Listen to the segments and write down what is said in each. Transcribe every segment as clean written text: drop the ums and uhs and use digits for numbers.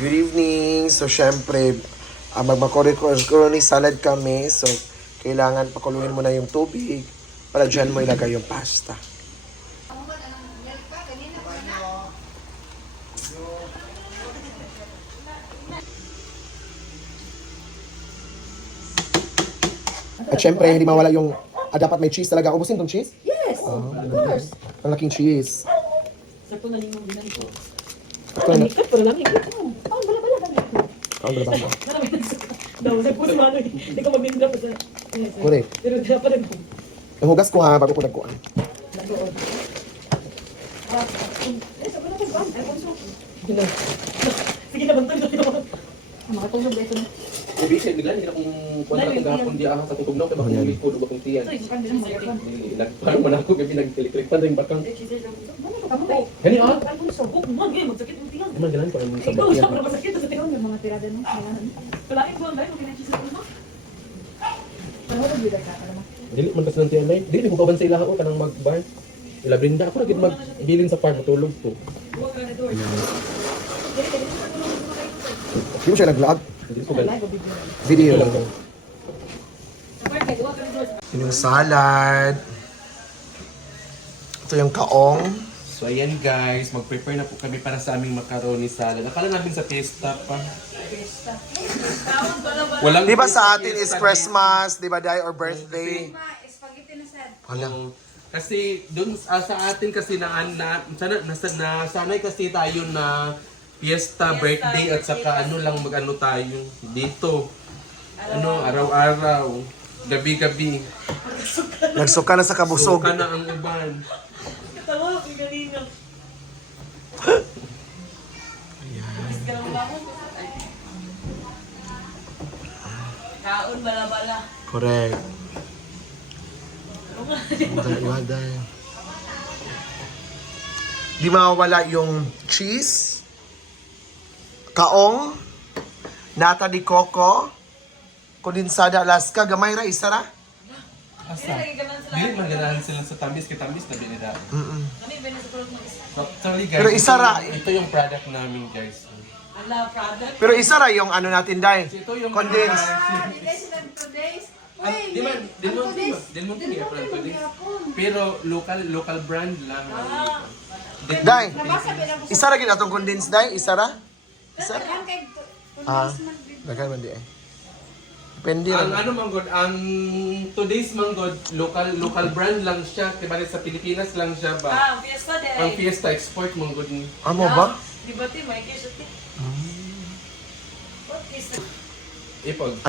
Good evening. So, syempre, magmakoroni salad kami. So, kailangan pakuluin mo na yung tubig para dyan mo ilagay yung pasta. At syempre, hindi mawala yung dapat may cheese talaga. Ubusin tong cheese? Yes, of course. Ang laking cheese. Sa po nalimong binan ko. Ito na. Ikat ko lang ikat mo. Bala-bala gamit mo. Ang bala ba? Marami na sa. Daw, sa puso ano eh. Hindi ko magbindra pa sa. Correct. Pero dapat nag Ang hugas ko ha, bago ko nagkuhan. nagdoon. Sa pala ko ba? Ay, puso. Sige na bantay na. Makatulog ba ito na? Ubisip bigla nila kung kuwanta kung gahapon di aha sa tutugnaw kaya bakit ulit ko dugo kong tiyan. Parang man ako gabi nag-electric pan ring bakang. Gani ah. Naman galan ko ang sa Ikaw, bakyan. sobrang masakit sa tingin ng mga tirada no. Kalain ko ang dahil kung kinachis mo. Ano ba bida ka alam mo? Dili man kasi ng tiyan ay. Dili ko kauban sa ilaha ko kanang mag-bar. Ila brinda ako gid magbilin sa farm matulog ko. Buwag ka na door. Hindi mo siya nag-vlog? Dili ko galan. Video Lang lang. ko. Yung salad. Ito yung kaong. So ayan guys, mag-prepare na po kami para sa aming macaroni salad. Akala namin sa fiesta pa. Walang Di ba sa atin is Christmas, di ba, day or birthday? Wala. Kasi dun sa atin kasi nasanay kasi tayo na fiesta, birthday at saka ano lang mag-ano tayo dito. Ano, araw-araw, gabi-gabi. Nagsuka na sa kabusog. Suka na ang uban. Katawa, ang galing nga. Kaon bala-bala. Correct. Waday. Di mawawala yung cheese, kaong, nata di coco, kondensada Alaska, gamay ra, isa ra. Asa? Dili man ganahan sila sa tamis, kay tamis na binida. Kami ba na sa kulog mag-isa? Actually guys, Pero isa ra. ito yung product namin guys. Ala, product. Pero isa ra yung ano natin, day. Ito yung Condense. Di mo kaya pero local brand lang. Day, isa ra gid atong condense, day. Isa ra? Isa ra? Daghan man di eh. Depende Ang ra. ano manggod, ang today's manggod, local brand lang siya. Kaya sa Pilipinas lang siya ba? Ang fiesta de. Ang Fiesta export manggod ni. Amo ba? Di ba ti, may kiss ati. What is it? Ipag.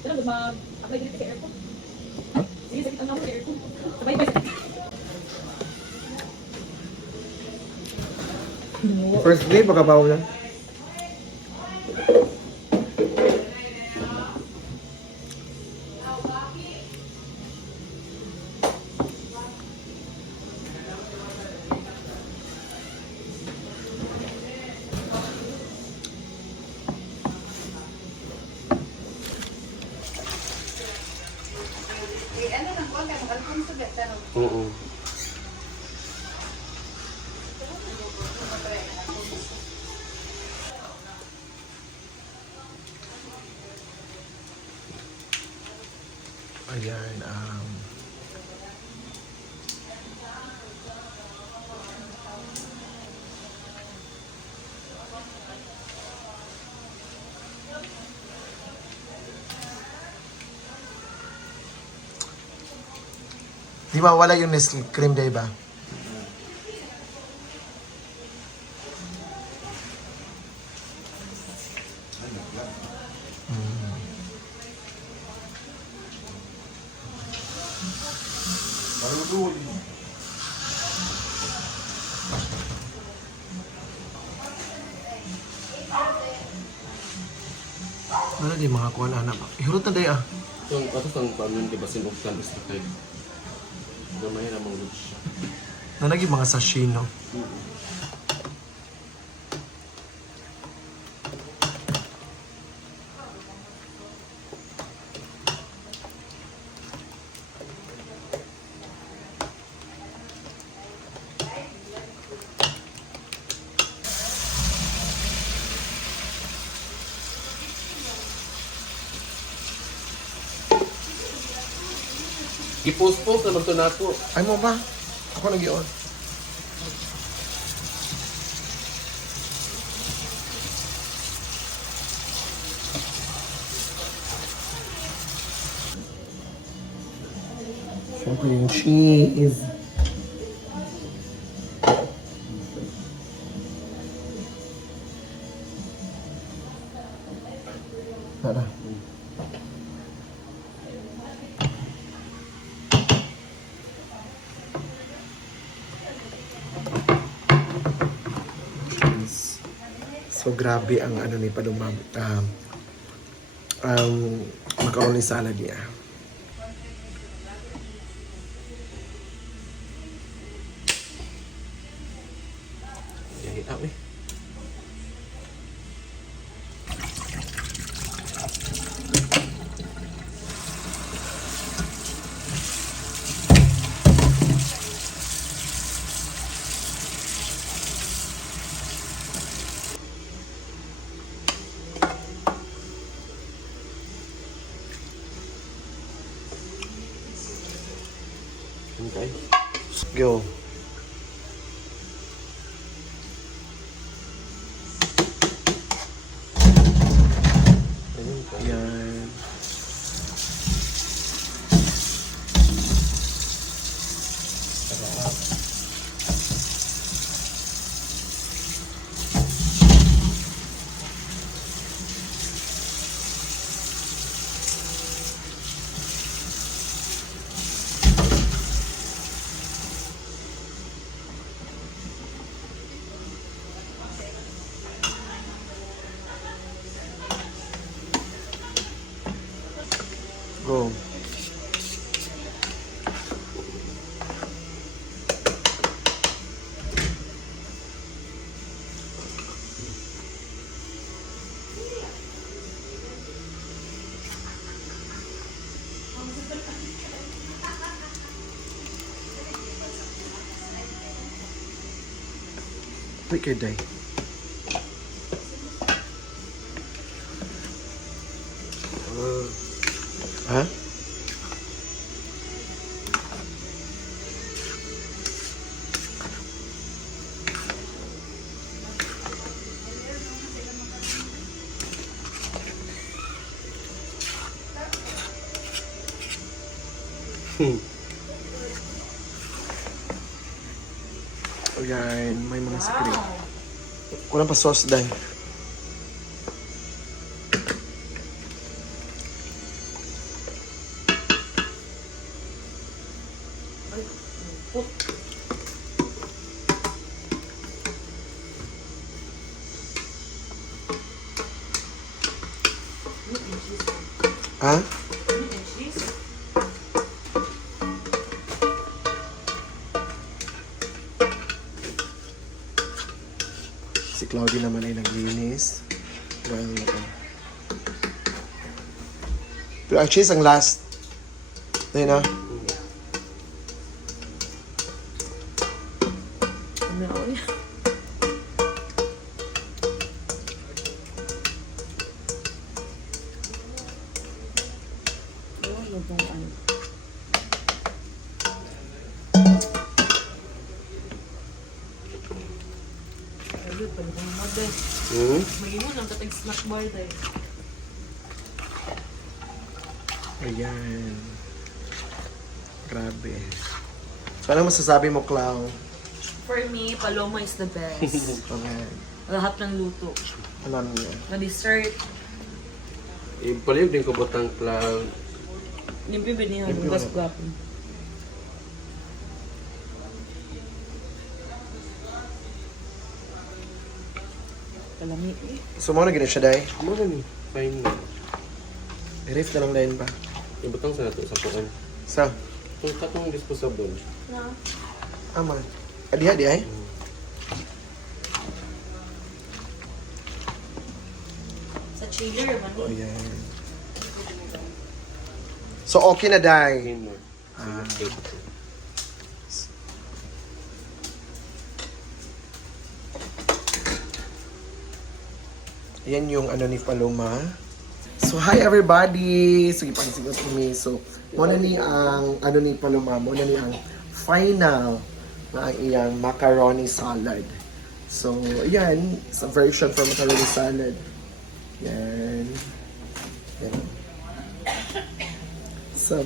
Ano ba? Apply dito sa airport? Sige, sakit ang naman sa airport. Sabay-bay sakit. First day, baka pa lang. Oo. Ayan, di mawala yung Nestle cream, day ba? Wala di mga kuwan anak. Ihurot na day ah. Yung ato sang panon di ba sinugtan is type. Gamay na mga siya. Nanagi mga sashino. Gipost-post naman to na po. Ay mo ba? Ako nag-ion. Siyempre yung cheese. Tara. Cheese. So grabe ang ano ni Paloma. Macaroni salad niya. Yan, eh. Okay. Go. Ayun ka. Yan. Sarap. Go. Wait kay Day. Ha? Ayan, may mga secret. Walang pa sauce dahil. Ha? Si Claudie naman ay naglinis. Well, pero ang cheese ang last. Dahil na. Mag-iwan lang katag snack bar tayo. Ayan. Grabe. So, ano masasabi mo, Clau? For me, Paloma is the best. Okay. Lahat ng luto. Alam niyo. Na dessert. Ipaliyog din ko butang cloud. Limpi ba niya? Limpi Bukas wala. gapon. Kalami eh. So, mo na ganit siya, Day? Ano rin? Fine na. I-riff na lang din ba? Ibutang sa nato sa puan. Sa? Itong katong disposable. Na? Aman. Adi-adi ay? Sa chiller man. Ayan. So, okay na, Day? Ayun mo. Yan yung ano ni Paloma. So, hi everybody! Sige, pagsigot kami. So, muna ni ang, ano ni Paloma, muna ni ang final na ang iyang macaroni salad. So, yan, sa version for macaroni salad. Yan. Yan. So,